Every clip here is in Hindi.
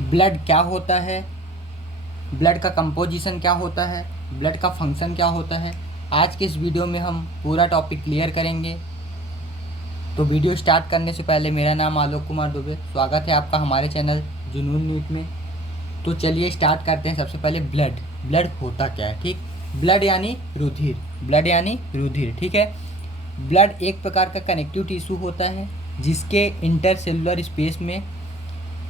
ब्लड क्या होता है, ब्लड का कंपोजिशन क्या होता है, ब्लड का फंक्शन क्या होता है। आज के इस वीडियो में हम पूरा टॉपिक क्लियर करेंगे। तो वीडियो स्टार्ट करने से पहले मेरा नाम आलोक कुमार दुबे, स्वागत है आपका हमारे चैनल जुनून न्यूज़ में। तो चलिए स्टार्ट करते हैं। सबसे पहले ब्लड, ब्लड होता क्या है, ठीक। ब्लड यानी रुधिर, ब्लड यानी रुधिर, ठीक है। ब्लड एक प्रकार का कनेक्टिव टिश्यू होता है जिसके इंटरसेलुलर स्पेस में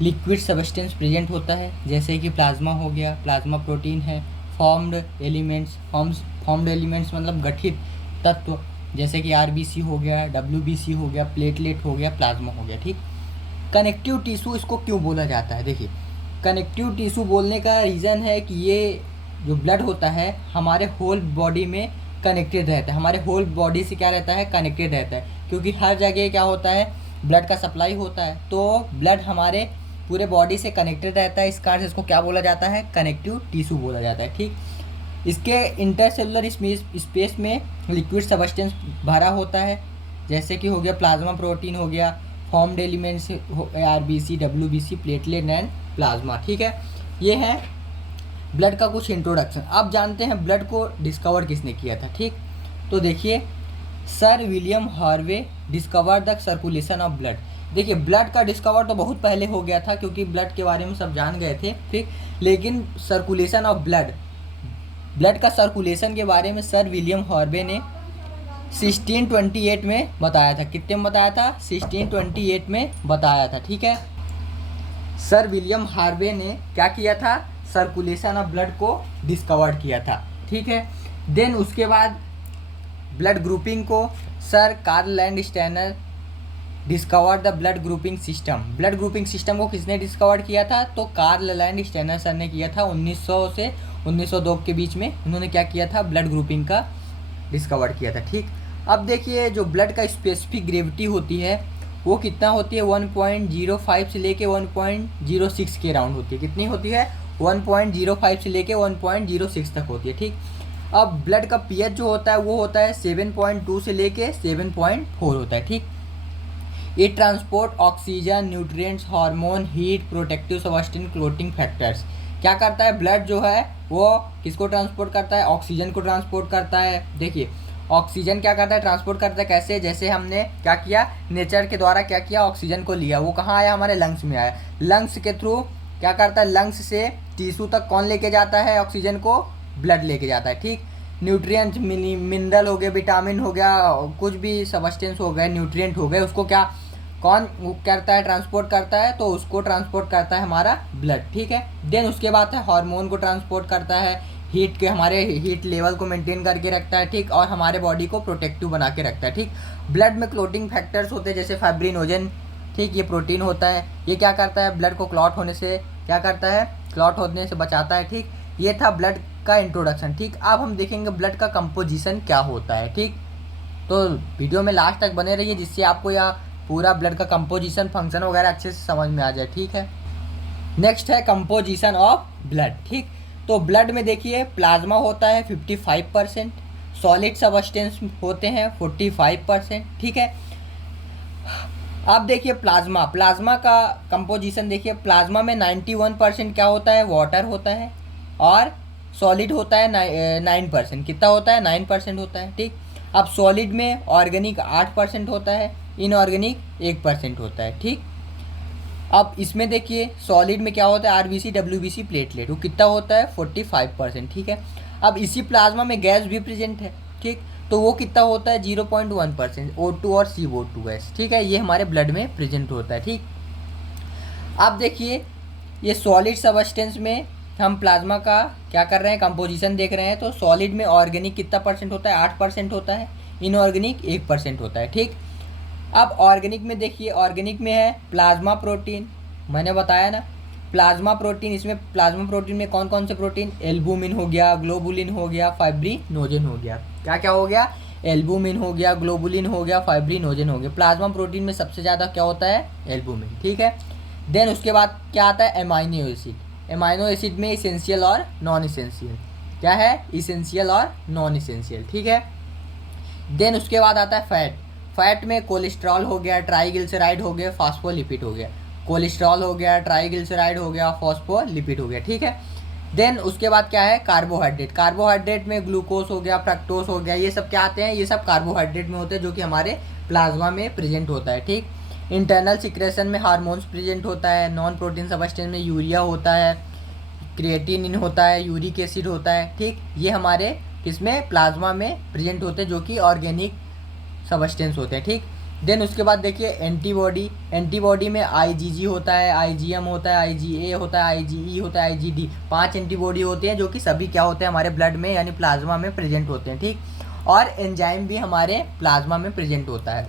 लिक्विड सब्सटेंस प्रेजेंट होता है, जैसे कि प्लाज्मा हो गया, प्लाज्मा प्रोटीन है, फॉर्म्ड एलिमेंट्स मतलब गठित तत्व, जैसे कि आरबीसी हो गया, डब्ल्यूबीसी हो गया, प्लेटलेट हो गया, प्लाज्मा हो गया, ठीक। कनेक्टिव टिश्यू इसको क्यों बोला जाता है, देखिए कनेक्टिव टिश्यू बोलने का रीज़न है कि ये जो ब्लड होता है हमारे होल बॉडी में कनेक्टेड रहता है, हमारे होल बॉडी से क्या रहता है, कनेक्टेड रहता है, क्योंकि हर जगह क्या होता है, ब्लड का सप्लाई होता है, तो ब्लड हमारे पूरे बॉडी से कनेक्टेड रहता है। इस कारण से इसको क्या बोला जाता है, कनेक्टिव टिश्यू बोला जाता है, ठीक। इसके इंटरसेलुलर स्पेस में लिक्विड सब्सटेंस भरा होता है, जैसे कि हो गया प्लाज्मा प्रोटीन हो गया, formed elements RBC, WBC, platelet and plasma, ठीक है। ये है ब्लड का कुछ इंट्रोडक्शन। अब जानते हैं ब्लड को डिस्कवर किसने किया था, ठीक। तो देखिए sir William Harvey discover the circulation of blood. देखिए ब्लड का डिस्कवर तो बहुत पहले हो गया था, क्योंकि ब्लड के बारे में सब जान गए थे, ठीक। लेकिन सर्कुलेशन ऑफ ब्लड, ब्लड का सर्कुलेशन के बारे में सर विलियम हार्वे ने 1628 में बताया था। कितने में बताया था, 1628 में बताया था, ठीक है। सर विलियम हार्वे ने क्या किया था, सर्कुलेशन ऑफ ब्लड को डिस्कवर किया था, ठीक है। देन उसके बाद ब्लड ग्रुपिंग को sir Karl Landsteiner discover the blood grouping system. Blood grouping system को किसने डिस्कवर किया था, तो कार्ल लैंडस्टेनर सर ने किया था 1900 से 1902 के बीच में। उन्होंने क्या किया था, ब्लड ग्रुपिंग का डिस्कवर किया था, ठीक। अब देखिए जो ब्लड का स्पेसिफिक ग्रेविटी होती है वो कितना होती है, 1.05 से लेके 1.06 के राउंड होती है। कितनी होती है, 1.05 से लेके 1.06 तक होती है, ठीक। अब ब्लड का पीएच जो होता है वो होता है 7.2 से लेके 7.4 होता है, ठीक। ये transport oxygen, nutrients, hormone, heat, protective substance, clotting factors. क्या करता है ब्लड जो है वो किसको ट्रांसपोर्ट करता है, ऑक्सीजन को ट्रांसपोर्ट करता है। देखिए ऑक्सीजन क्या करता है, ट्रांसपोर्ट करता है कैसे, जैसे हमने क्या किया, नेचर के द्वारा क्या किया, ऑक्सीजन को लिया, वो कहाँ आया, हमारे लंग्स में आया। लंग्स के थ्रू क्या करता है, लंग्स से टिश्यू तक कौन लेके जाता है, ऑक्सीजन को ब्लड लेके जाता है, ठीक। न्यूट्रिएंट्स, मिनरल हो गए, विटामिन हो गया, कुछ भी सब्सटेंस हो गए, न्यूट्रिएंट हो गए, उसको क्या कौन करता है, ट्रांसपोर्ट करता है, तो उसको ट्रांसपोर्ट करता है हमारा ब्लड, ठीक है। देन उसके बाद है हार्मोन को ट्रांसपोर्ट करता है, हीट के हमारे हीट लेवल को मेंटेन करके रखता है, ठीक, और हमारे बॉडी को प्रोटेक्टिव बना के रखता है, ठीक। ब्लड में क्लोटिंग फैक्टर्स होते हैं, जैसे फाइब्रिनोजन, ठीक, ये प्रोटीन होता है। ये क्या करता है, ब्लड को क्लॉट होने से क्या करता है, क्लॉट होने से बचाता है, ठीक। ये था ब्लड का इंट्रोडक्शन, ठीक। अब हम देखेंगे ब्लड का कंपोजिशन क्या होता है, ठीक। तो वीडियो में लास्ट तक बने रहिए, जिससे आपको यह पूरा ब्लड का कंपोजिशन, फंक्शन वगैरह अच्छे से समझ में आ जाए, ठीक है। नेक्स्ट है कंपोजिशन ऑफ ब्लड, ठीक। तो ब्लड में देखिए प्लाज्मा होता है 55%, सॉलिड सब्सटेंस होते हैं 45%, ठीक है। अब देखिए प्लाज्मा, प्लाज्मा का कंपोजिशन देखिए, प्लाज्मा में 91% क्या होता है, वाटर होता है, और सॉलिड होता है 9%। कितना होता है, 9% होता है, ठीक। अब सॉलिड में ऑर्गेनिक 8% होता है, इनऑर्गेनिक 1% होता है, ठीक। अब इसमें देखिए सॉलिड में क्या होता है, आरबीसी, डब्ल्यूबीसी, प्लेटलेट, वो कितना होता है, 45%, ठीक है। अब इसी प्लाज्मा में गैस भी प्रेजेंट है, ठीक, तो वो कितना होता है, 0.1%, O2 और CO2 गैस, ठीक है। ये हमारे ब्लड में प्रेजेंट होता है, ठीक। अब देखिए ये सॉलिड सब्सटेंस में हम प्लाज्मा का क्या कर रहे हैं, कंपोजिशन देख रहे हैं। तो सॉलिड में ऑर्गेनिक कितना परसेंट होता है, 8% होता है, इनऑर्गेनिक 1% होता है, ठीक। अब ऑर्गेनिक में देखिए, ऑर्गेनिक में है प्लाज्मा प्रोटीन, मैंने बताया ना प्लाज्मा प्रोटीन। इसमें प्लाज्मा प्रोटीन में कौन कौन से प्रोटीन, एल्बुमिन हो गया, ग्लोबुलिन हो गया, फाइब्रिनोजन हो गया। क्या क्या हो गया, एल्बुमिन हो गया, ग्लोबुलिन हो गया, फाइब्रिनोजन हो गया। प्लाज्मा प्रोटीन में सबसे ज़्यादा क्या होता है, एल्बुमिन, ठीक है। देन उसके बाद क्या आता है, एमाइनो एसिड। एमाइनो एसिड में इसेंशियल और नॉन इसेंशियल, क्या है, इसेंशियल और नॉन इसेंशियल, ठीक है। देन उसके बाद आता है फैट। फैट में कोलेस्ट्रॉल हो गया, ट्राइग्लिसराइड हो गया, फास्फोलिपिड हो गया। कोलेस्ट्रॉल हो गया, ट्राइग्लिसराइड हो गया, फॉस्फोलिपिड हो गया, ठीक है। देन उसके बाद क्या है, कार्बोहाइड्रेट। कार्बोहाइड्रेट में ग्लूकोज हो गया, फ्रक्टोज हो गया, ये सब क्या आते हैं, ये सब कार्बोहाइड्रेट में होते हैं जो कि हमारे प्लाज्मा में प्रेजेंट होता है, ठीक। इंटरनल सिक्रेशन में हार्मोन्स प्रेजेंट होता है। नॉन प्रोटीन सबस्टेंस में यूरिया होता है, क्रिएटिनिन होता है, यूरिक एसिड होता है, ठीक। ये हमारे किसमें, प्लाज्मा में प्रेजेंट होते हैं जो कि ऑर्गेनिक सबस्टेंस होते हैं, ठीक। देन उसके बाद देखिए एंटीबॉडी। एंटीबॉडी में आईजीजी होता है, आईजीएम होता है, आईजीए होता है, आईजीई होता है, आईजीडी। 5 एंटीबॉडी होते हैं जो कि सभी क्या होते हैं, हमारे ब्लड में यानी प्लाज्मा में प्रेजेंट होते हैं, ठीक। और एंजाइम भी हमारे प्लाज्मा में प्रेजेंट होता है।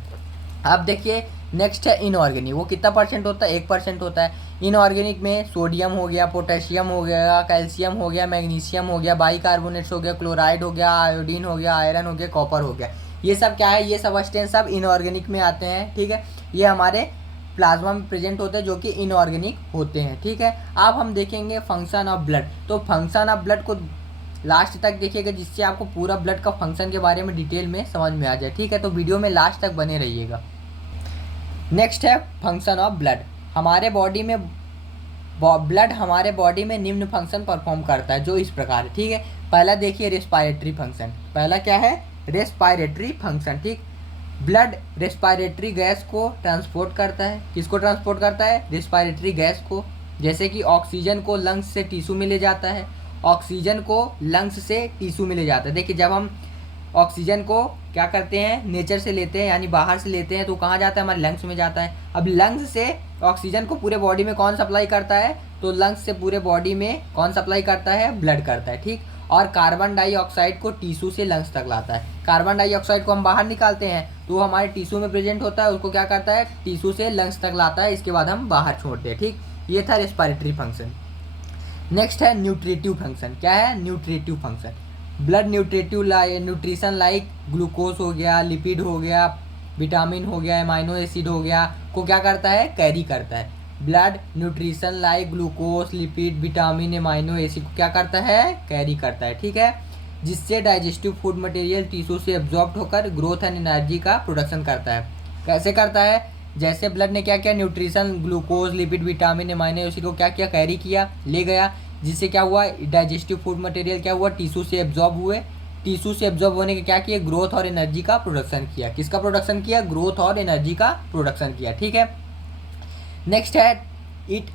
अब देखिए नेक्स्ट है इनऑर्गेनिक। वो कितना परसेंट होता है, 1% होता है। इनऑर्गेनिक में सोडियम हो गया, पोटेशियम हो गया, कैल्शियम हो गया, मैग्नीशियम हो गया, बाइकार्बोनेट्स हो गया, क्लोराइड हो गया, आयोडीन हो गया, आयरन हो गया, कॉपर हो गया। ये सब क्या है, ये सबस्टेंस सब इनऑर्गेनिक में आते हैं, ठीक है। ये हमारे प्लाज्मा में प्रेजेंट होते हैं जो कि इनऑर्गेनिक होते हैं, ठीक है। अब हम देखेंगे फंक्शन ऑफ ब्लड। तो फंक्शन ऑफ ब्लड को लास्ट तक देखिएगा जिससे आपको पूरा ब्लड का फंक्शन के बारे में डिटेल में समझ में आ जाए, ठीक है। तो वीडियो में लास्ट तक बने रहिएगा। नेक्स्ट है फंक्शन ऑफ ब्लड। हमारे बॉडी में ब्लड हमारे बॉडी में निम्न फंक्शन परफॉर्म करता है जो इस प्रकार है, ठीक है। पहला देखिए रेस्पिरेटरी फंक्शन। पहला क्या है, रेस्पिरेटरी फंक्शन, ठीक। ब्लड रेस्पिरेटरी गैस को ट्रांसपोर्ट करता है। किसको ट्रांसपोर्ट करता है, रेस्पिरेटरी गैस को। जैसे कि ऑक्सीजन को लंग्स से टिश्यू में ले जाता है, ऑक्सीजन को लंग्स से टिश्यू में ले जाता है। देखिए जब हम ऑक्सीजन को क्या करते हैं, नेचर से लेते हैं यानी बाहर से लेते हैं तो कहाँ जाता है, हमारे लंग्स में जाता है। अब लंग्स से ऑक्सीजन को पूरे बॉडी में कौन सप्लाई करता है, तो लंग्स से पूरे बॉडी में कौन सप्लाई करता है, ब्लड करता है, ठीक। और कार्बन डाइऑक्साइड को टिश्यू से लंग्स तक लाता है। कार्बन डाइऑक्साइड को हम बाहर निकालते हैं तो वो हमारे टिश्यू में प्रेजेंट होता है, उसको क्या करता है, टिश्यू से लंग्स तक लाता है, इसके बाद हम बाहर छोड़ते हैं, ठीक। ये था रेस्पिरेटरी फंक्शन। नेक्स्ट है न्यूट्रिटिव फंक्शन। क्या है, nutritive function. Blood nutrition like glucose हो गया, लिपिड हो गया, विटामिन हो गया, अमाइनो एसिड हो गया को क्या करता है, कैरी करता है। Blood nutrition like glucose, lipid, vitamin, amino acid को क्या करता है, कैरी करता है, ठीक है। जिससे डाइजेस्टिव फूड मटेरियल टिश्यू से एब्जॉर्ब होकर ग्रोथ एंड एनर्जी का प्रोडक्शन करता है। कैसे करता है, जैसे ब्लड ने क्या किया, nutrition, glucose, lipid, vitamin, amino acid को क्या किया, कैरी किया, ले गया, जिससे क्या हुआ, डाइजेस्टिव फूड मटेरियल क्या हुआ, टिश्यू से एब्जॉर्ब हुए। टिश्यू से एब्जॉर्ब होने के क्या किया, ग्रोथ और एनर्जी का प्रोडक्शन किया। किसका प्रोडक्शन किया, ग्रोथ और एनर्जी का प्रोडक्शन किया, ठीक है। नेक्स्ट है it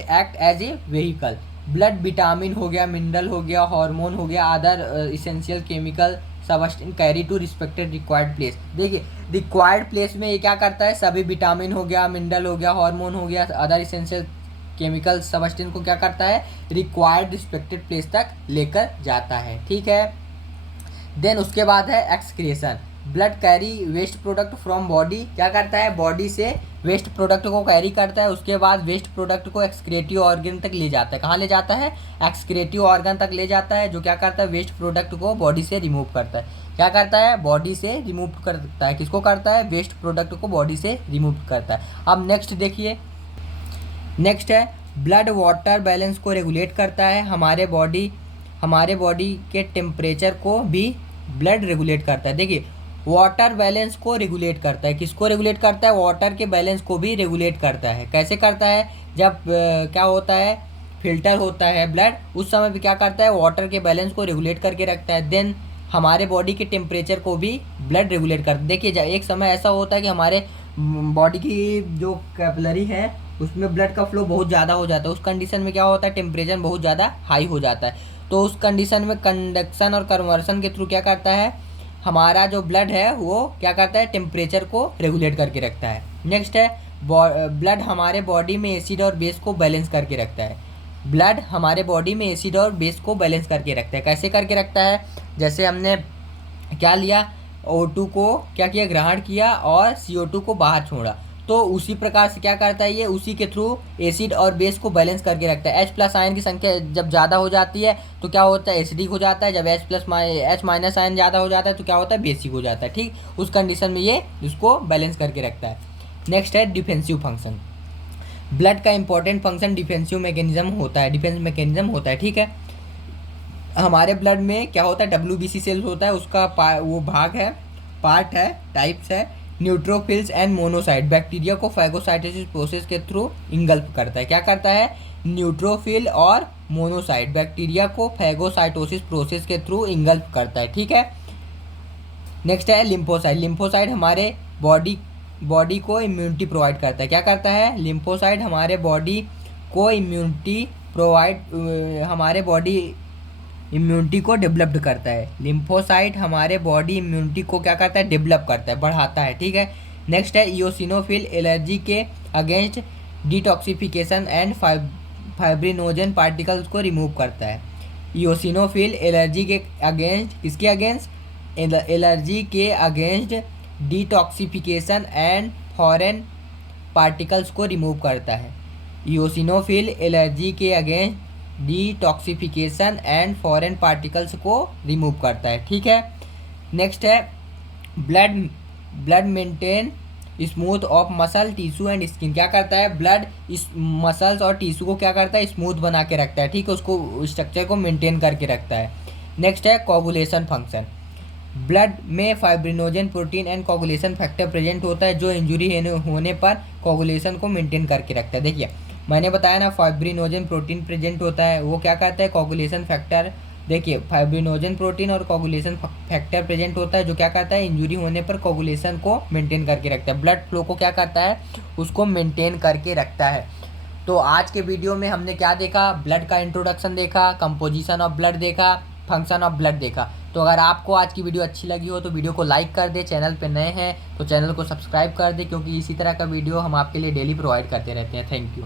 act as a vehicle. Blood vitamin हो गया, मिनरल हो गया, हार्मोन हो गया, other essential chemical substance carry to respected required place. देखिए रिक्वायर्ड प्लेस में ये क्या करता है, सभी विटामिन हो गया, मिनरल हो गया, हार्मोन हो गया, अदर इसेंशियल केमिकल सबस्टेंस को क्या करता है, रिक्वायर्ड रिस्पेक्टेड प्लेस तक लेकर जाता है, ठीक है। देन उसके बाद है excretion. Blood carry waste product from body. क्या करता है, बॉडी से वेस्ट प्रोडक्ट को कैरी करता है, उसके बाद वेस्ट प्रोडक्ट को एक्सक्रेटिव ऑर्गन तक ले जाता है। कहाँ ले जाता है, एक्सक्रेटिव ऑर्गन तक ले जाता है, जो क्या करता है, वेस्ट प्रोडक्ट को बॉडी से रिमूव करता है। क्या करता है, बॉडी से रिमूव करता है। किसको करता है, वेस्ट प्रोडक्ट को बॉडी से रिमूव करता है। अब नेक्स्ट देखिए, नेक्स्ट है ब्लड वाटर बैलेंस को रेगुलेट करता है। हमारे बॉडी के टेम्परेचर को भी ब्लड रेगुलेट करता है। देखिए वाटर बैलेंस को रेगुलेट करता है। किसको रेगुलेट करता है, वाटर के बैलेंस को भी रेगुलेट करता है। कैसे करता है, जब क्या होता है, फिल्टर होता है ब्लड, उस समय भी क्या करता है, वाटर के बैलेंस को रेगुलेट करके रखता है। देन हमारे बॉडी के टेम्परेचर को भी ब्लड रेगुलेट करता है। देखिए एक समय ऐसा होता है कि हमारे बॉडी की जो कैपिलरी है उसमें ब्लड का फ्लो बहुत ज़्यादा हो जाता है। उस कंडीशन में क्या होता है, टेम्परेचर बहुत ज़्यादा हाई हो जाता है। तो उस कंडीशन में कंडक्शन और कन्वर्सन के थ्रू क्या करता है, हमारा जो ब्लड है वो क्या करता है, टेम्परेचर को रेगुलेट करके रखता है। नेक्स्ट है ब्लड हमारे बॉडी में एसिड और बेस को बैलेंस करके रखता है। ब्लड हमारे बॉडी में एसिड और बेस को बैलेंस करके रखता है। कैसे करके रखता है, जैसे हमने क्या लिया, O2 को क्या किया, ग्रहण किया और CO2 को बाहर छोड़ा, तो उसी प्रकार से क्या करता है, ये उसी के थ्रू एसिड और बेस को बैलेंस करके रखता है। H+ आयन की संख्या जब ज़्यादा हो जाती है तो क्या होता है, एसिडिक हो जाता है। जब H- आयन ज़्यादा हो जाता है तो क्या होता है, बेसिक हो जाता है, ठीक। उस कंडीशन में ये उसको बैलेंस करके रखता है। नेक्स्ट है डिफेंसिव फंक्शन। ब्लड का इंपॉर्टेंट फंक्शन डिफेंसिव मैकेनिज्म होता है, डिफेंस मैकेनिज्म होता है, ठीक है। हमारे ब्लड में क्या होता है, WBC सेल्स होता है, उसका वो भाग है, पार्ट है, टाइप्स है, न्यूट्रोफिल्स एंड मोनोसाइट बैक्टीरिया को फैगोसाइटोसिस प्रोसेस के थ्रू इंगल्फ करता है। क्या करता है? न्यूट्रोफिल और मोनोसाइट बैक्टीरिया को फैगोसाइटोसिस प्रोसेस के थ्रू इंगल्फ करता है। ठीक है। नेक्स्ट है लिम्फोसाइट। लिम्फोसाइट हमारे बॉडी को इम्यूनिटी प्रोवाइड करता है। क्या करता है? लिम्फोसाइट हमारे बॉडी को इम्यूनिटी को डेवलप्ड करता है। लिम्फोसाइट हमारे बॉडी इम्यूनिटी को क्या करता है? डेवलप करता है, बढ़ाता है। ठीक है। नेक्स्ट है इयोसिनोफिल। एलर्जी के against detoxification and fibrinogen particles को रिमूव करता है। इयोसिनोफिल एलर्जी के अगेंस्ट, किसके अगेंस्ट? एलर्जी के against detoxification and foreign particles को रिमूव करता है। इयोसिनोफिल एलर्जी के against detoxification and foreign particles को रिमूव करता है। ठीक है। नेक्स्ट है blood maintain smooth of muscle tissue and skin. क्या करता है? ब्लड इस मसल्स और टिश्यू को क्या करता है? स्मूथ बना के रखता है। ठीक है, उसको स्ट्रक्चर को मेंटेन करके रखता है। नेक्स्ट है कोगुलेशन फंक्शन। ब्लड में fibrinogen protein and coagulation factor present होता है जो इंजरी होने पर कोगुलेशन को मेंटेन करके रखता है। देखिए मैंने बताया ना, फाइब्रिनोजन प्रोटीन प्रेजेंट होता है, वो क्या करता है? Coagulation factor. देखिए फाइब्रिनोजन प्रोटीन और कोगुलेशन फैक्टर प्रेजेंट होता है जो क्या करता है? इंजरी होने पर कोगुलेशन को मेंटेन करके रखता है, ब्लड फ्लो को क्या करता है? उसको मेंटेन करके रखता है। तो आज के वीडियो में हमने क्या देखा? ब्लड का इंट्रोडक्शन देखा, कंपोजिशन ऑफ ब्लड देखा, फंक्शन ऑफ ब्लड देखा। तो अगर आपको आज की वीडियो अच्छी लगी हो तो वीडियो को लाइक कर दे, चैनल पे नए हैं तो चैनल को सब्सक्राइब कर दे, क्योंकि इसी तरह का वीडियो हम आपके लिए डेली प्रोवाइड करते रहते हैं। Thank you.